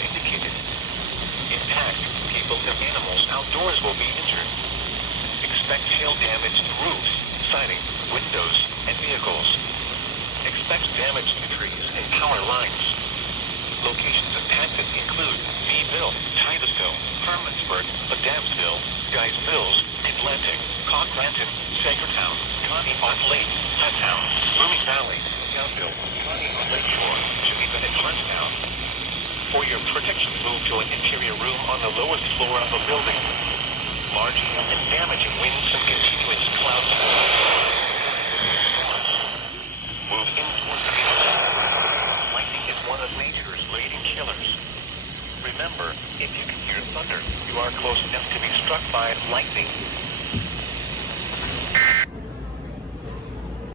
indicated. Impact, people and animals outdoors will be injured. Expect hail damage to roofs, siding, windows, and vehicles. Expect damage to trees and power lines. Locations impacted include Beeville, Titusville, Hermansburg, Adamsville, Guysville, Atlantic, Cochranton, Sagertown, Connie-on-Lake, Huttown, Blooming Valley, Yountville, Connie-on-Lake Shore, Geneva, and Hartstown. For your protection, move to an interior room on the lowest floor of a building. Large hail and damaging winds and continuous clouds. Move in towards the building. Lightning is one of nature's leading killers. Remember, if you can hear thunder, you are close enough to be struck by lightning.